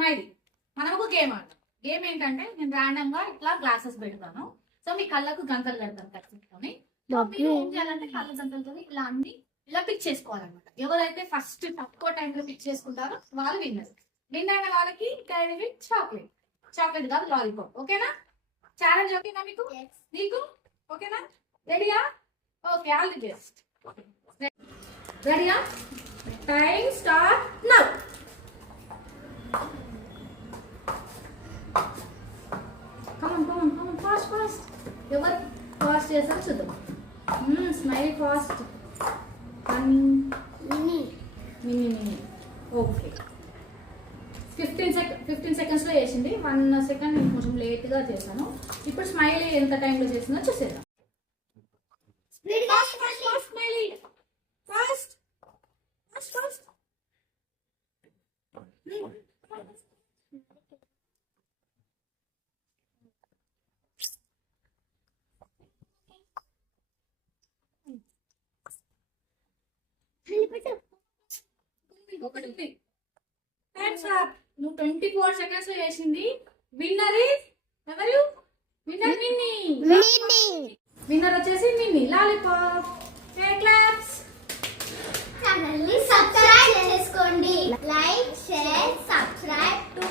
Smiley. మనం ఒక game ఆడతాం. గేమ్ ఏంటంటే నేను ర్యాండమ్ గా ఇట్లా గ్లాసెస్ పెడతాను. సో మీ కళ్ళకు గంతలు పెడతాను ఖచ్చితంగా. మీరు ఏం చేయాలంటే కళ్ళ గంతలతో ఇలా అన్ని ఇలా పిక్ చేసుకోవాలన్నమాట. ఎవరైతే ఫస్ట్ తక్కువ టైంలో పిక్ చేసుకుంటారో వాళ్ళు విన్నర్. విన్ అయిన వాళ్ళకి క్యారీ విత్ చాక్లెట్. చాక్లెట్ కాదు లాలీపాప్. ఓకేనా? ఛాలెంజ్ ఓకేనా మీకు? నీకు ఓకేనా? రెడీయా? Okay, all the best. రెడీయా? Time start now. Come on fast. ఎవరు ఫాస్ట్ చేస్తారో చూద్దాం. Smile fast. మినీ. ఓకే, 15 సెకండ్స్లో చేసింది. 1 సెకండ్ నేను కొంచెం లేట్గా చేశాను. ఇప్పుడు స్మైల్ ఎంత టైంలో చేసిందో చూసేద్దాం. Smiley fast. ఒకటి ఉంది. నువ్వు 24 సెకండ్స్ లో చేసింది. విన్నర్ ఎవరు? Winner Minnie. విన్నర్ వచ్చేసి మిన్నీ లాలీపాప్. క్లాప్స్. ఛానల్ ని సబ్స్క్రైబ్ చేసుకోండి. Like, share, subscribe to